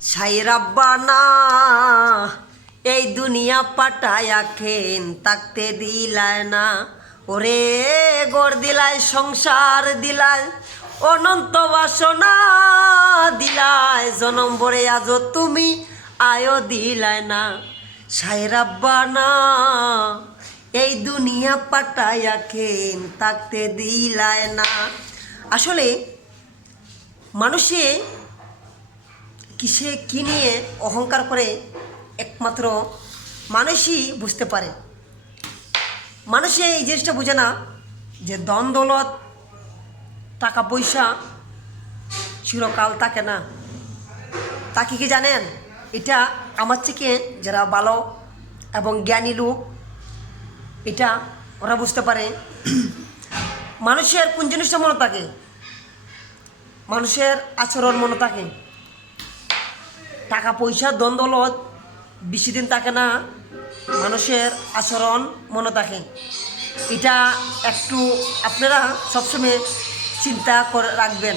সাই রাব্বানা এই দুনিয়া পাটায়া খেন তাকতে দিলায় না। ওরে গড় দিলায় সংসার দিলায় অনন্ত বাসনা দিলায় জনম ভরে আজও তুমি আয়ো দিলায় না। সাই রাব্বানা এই দুনিয়া পাটায়া খেন তাকতে দিলায় না। আসলে মানুষে কিসে কী নিয়ে অহংকার করে একমাত্র মানুষই বুঝতে পারে। মানুষে এই জিনিসটা বুঝে না যে ধন দৌলত টাকা পয়সা চিরকাল থাকে না। তাকে কি জানেন, এটা আমার থেকে যারা ভালো এবং জ্ঞানী লোক এটা ওরা বুঝতে পারে। মানুষের কোন জিনিসটা মনে থাকে, মানুষের আচরণ মনে থাকে। টাকা পয়সা ধন দৌলত বেশি দিন থাকে না, মানুষের আচরণ মনে থাকে। এটা একটু আপনারা সবসময় চিন্তা করে রাখবেন।